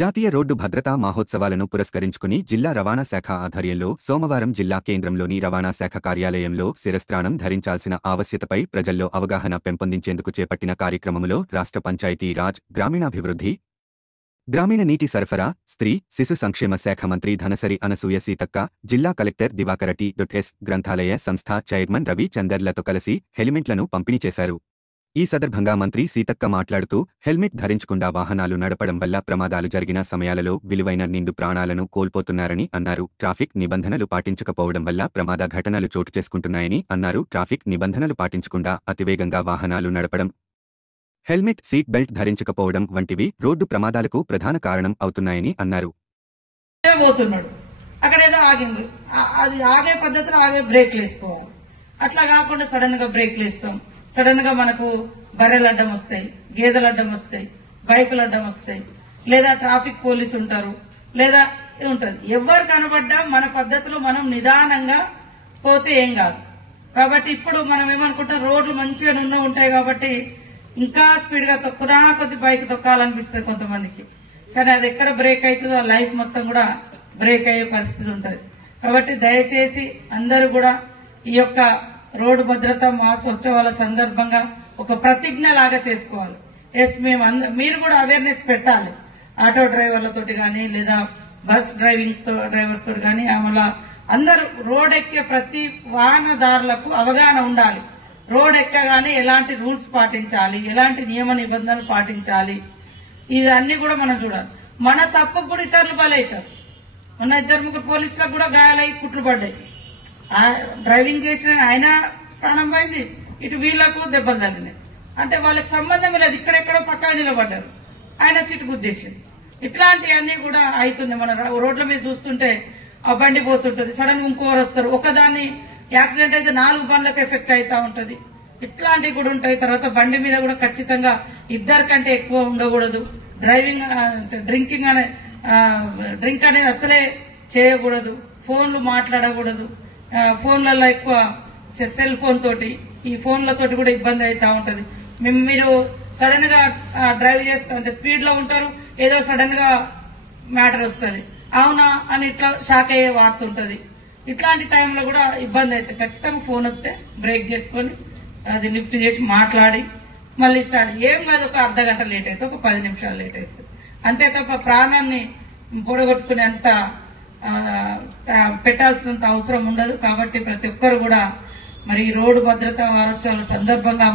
జాతీయ రోడ్డు భద్రతా మహోత్సవాలను పురస్కరించుకుని జిల్లా రవాణా శాఖ ఆధ్వర్యంలో సోమవారం జిల్లా కేంద్రంలోని రవాణా శాఖ కార్యాలయంలో శిరస్త్రాణం ధరించాల్సిన ఆవశ్యకతపై ప్రజల్లో అవగాహన పెంపొందించేందుకు చేపట్టిన కార్యక్రమంలో రాష్ట్ర పంచాయతీ రాజ్, గ్రామీణాభివృద్ధి, గ్రామీణ నీటి సరఫరా, స్త్రీ, శిశు సంక్షేమ శాఖ మంత్రి ధనసరి అనసూయ సీతక్క, జిల్లా కలెక్టర్ దివాకర్ టి.ఎస్. గ్రంథాలయ సంస్థ చైర్మన్ రవి చందర్లతో కలిసి హెల్మెట్లను పంపిణీ చేశారు. ఈ సందర్భంగా మంత్రి సీతక్క మాట్లాడుతూ హెల్మెట్ ధరించకుండా వాహనాలు నడపడం వల్ల ప్రమాదాలు జరిగిన సమయాలలో విలువైన నిండు ప్రాణాలను కోల్పోతున్నారని అన్నారు. ట్రాఫిక్ నిబంధనలు పాటించకపోవడం వల్ల ప్రమాద ఘటనలు చోటు చేసుకుంటున్నాయని అన్నారు. ట్రాఫిక్ నిబంధనలు పాటించకుండా అతివేగంగా వాహనాలు నడపడం, హెల్మెట్, సీట్ బెల్ట్ ధరించకపోవడం వంటివి రోడ్డు ప్రమాదాలకు ప్రధాన కారణం అవుతున్నాయని అన్నారు. అక్కడేదో ఆగింది, అది ఆగే పద్ధతిలో ఆగే బ్రేక్లు వేసుకోవాలి. అట్లా కాకుండా సడన్ గా బ్రేక్లు వేస్తాం. సడన్ గా మనకు బర్రెలు అడ్డం వస్తాయి, గేదెలు అడ్డం వస్తాయి, బైకులు అడ్డం వస్తాయి, లేదా ట్రాఫిక్ పోలీసు ఉంటారు, లేదా ఉంటది. ఎవరు కనబడ్డా మన పద్ధతిలో మనం నిదానంగా పోతే ఏం కాదు. కాబట్టి ఇప్పుడు మనం ఏమనుకుంటాం, రోడ్లు మంచిగా నిన్న ఉంటాయి కాబట్టి ఇంకా స్పీడ్ గా తొక్కునా కొద్ది బైక్ తొక్కాలనిపిస్తుంది కొంతమందికి. కానీ అది ఎక్కడ బ్రేక్ అవుతుందో ఆ లైఫ్ మొత్తం కూడా బ్రేక్ అయ్యే పరిస్థితి ఉంటది. కాబట్టి దయచేసి అందరూ కూడా ఈ యొక్క రోడ్డు భద్రతా మహోత్సవాల సందర్భంగా ఒక ప్రతిజ్ఞ లాగా చేసుకోవాలి. మీరు కూడా అవేర్నెస్ పెట్టాలి. ఆటో డ్రైవర్లతోటి గానీ లేదా బస్ డ్రైవర్స్ తోటి గానీ, అమలా అందరూ రోడ్ ఎక్కే ప్రతి వాహనదారులకు అవగాహన ఉండాలి. రోడ్ ఎక్కగానే ఎలాంటి రూల్స్ పాటించాలి, ఎలాంటి నియమ నిబంధనలు పాటించాలి, ఇదన్నీ కూడా మనం చూడాలి. మన తప్పుకు కూడా ఇతరులు బలవుతారు. మన 2-3 పోలీసులకు కూడా గాయాలై కుట్లు పడ్డాయి. డ్రైవింగ్ చేసిన ఆయన ప్రాణం పోయింది, ఇటు వీళ్లకు దెబ్బలు తగిలినాయి. అంటే వాళ్ళకి సంబంధం లేదు, ఇక్కడెక్కడో పక్కన నిలబడ్డారు, ఆయన చిట్టు గుద్దేసింది. ఇట్లాంటివన్నీ కూడా అవుతున్నాయి. మన రోడ్ల మీద చూస్తుంటే ఆ బండి పోతుంటది, సడన్ గా ఇంకోరు వస్తారు, ఒకదాన్ని యాక్సిడెంట్ అయితే 4 బండ్లకు ఎఫెక్ట్ అవుతా ఉంటది. ఇట్లాంటివి కూడా ఉంటాయి. తర్వాత బండి మీద కూడా ఖచ్చితంగా 2 కంటే ఎక్కువ ఉండకూడదు. డ్రింక్ అనేది అసలే చేయకూడదు. ఫోన్లు మాట్లాడకూడదు. ఫోన్లలో ఎక్కువ సెల్ ఫోన్ తోటి, ఈ ఫోన్లతోటి కూడా ఇబ్బంది అవుతా ఉంటది. మీరు సడన్ గా డ్రైవ్ చేస్తా అంటే స్పీడ్ లో ఉంటారు, ఏదో సడన్ గా మ్యాటర్ వస్తుంది, అవునా అని ఇట్లా షాక్ అయ్యే వార్త ఉంటది. ఇట్లాంటి టైంలో కూడా ఇబ్బంది అయితే ఖచ్చితంగా ఫోన్ వస్తే బ్రేక్ చేసుకుని అది లిఫ్ట్ చేసి మాట్లాడి మళ్ళీ స్టార్ట్. ఏం కాదు, ఒక అర్ధ గంట లేట్ అయితే, ఒక 10 నిమిషాలు లేట్ అవుతుంది అంతే తప్ప ప్రాణాన్ని పొడగొట్టుకునే అంత పెట్టాల్సినంత అవసరం ఉండదు. కాబట్టి ప్రతి ఒక్కరు కూడా మరి ఈ రోడ్డు భద్రతా వారోత్సవాల సందర్భంగా